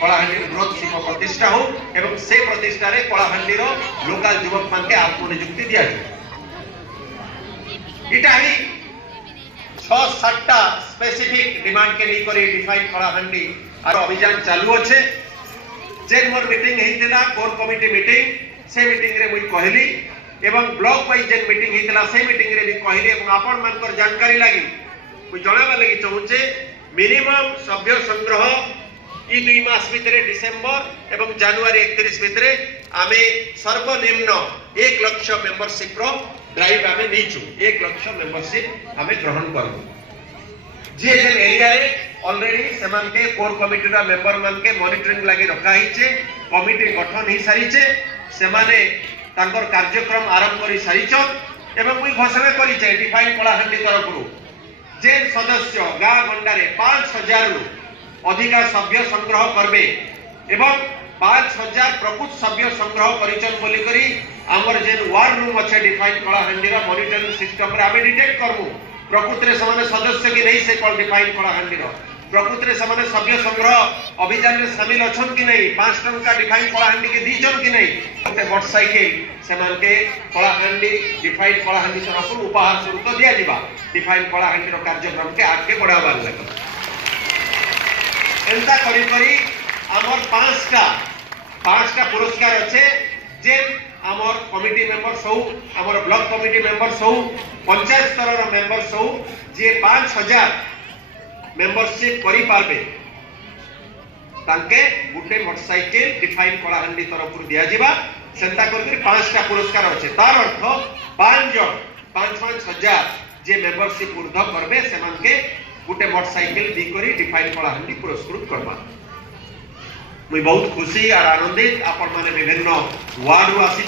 Kalahandi growth शिल्प प्रतिष्ठा हो एवं से प्रतिष्ठा रे कलाहांडी लोकल युवक मान के आत्मनियुक्ति दिया जाए। इटा ही 6-7टा स्पेसिफिक डिमांड के नहीं करी डिफाइन कलाहांडी आरो अभियान चालू अच्छे। जेन मोर मीटिंग हेतिला कोर कमिटी मीटिंग से मीटिंग रे मुई कहली एवं ब्लॉक वाइज जेन मीटिंग हेतिला से मीटिंग रे भी कहली एवं आपण मानकर जानकारी लागि मुई जणावा लागि चाहूचे मिनिमम सभ्य संग्रह ई 2 मास भितरे डिसेंबर एवं जनवरी 31 भितरे आमे सर्वनिम्न 1 लाख मेंबरशिप रो ड्राइव आमे नीचू 1 लाख मेंबरशिप आमे ग्रहण करू। जे जेन एरिया रे ऑलरेडी समान के कोर कमिटी रा मेंबर मान के मॉनिटरिंग लागि रखा हिचे कमिटी गठन ही सारिचे सेमाने तांकर कार्यक्रम आरंभ करी सारिचन एवं कोई घोषणा करी छै डिफाइन कलाहांडी तरफरु जेन सदस्य गा गंडारे 5000 रु अधिक सभ्य संग्रह करबे एवं 5000 प्रकृत सभ्य संग्रह करिचन बोली करी हमर जेन वार रूम अच्छे डिफाइन कलाहांडी रा मॉनिटरिंग सिस्टम रे आमे डिटेक्ट करबो प्रकृत रे समान सदस्य की नहीं से कल डिफाइन कलाहांडी रा प्रकृत रे समान सभ्य संग्रह अभियान में शामिल अछन कि नहीं 5 टंका डिफाइन कलाहांडी के दीजन कि नहीं ओते मोटरसाइकिल समान के कलाहांडी डिफाइन कलाहांडी तरफ उपहार स्वरूप दिया जिबा डिफाइन कलाहांडी रो कार्यक्रम के आगे बढ़ावा लागो एंता करी करी हमर 5टा पुरस्कार अच्छे जे हमर कमिटी मेंबर सौ हमर ब्लॉक कमिटी मेंबर सौ पंचायत स्तर रो मेंबर सौ जे 5000 मेंबरशिप करी पारबे तांके गुटे मोटरसाइकिल डिफाइन कलाहांडी तरफ दिया जिबा सेंता करके 5टा पुरस्कार अच्छे तार अर्थ 5,000 जे मेंबरशिप ऊर्ध करबे समान के गुटे मोटरसाइकिल दी करी डिफाइन कलाहांडी पुरस्कृत करबा। मुई बहुत खुशी और आनंदित आपण माने विभिन्न वार्ड आसी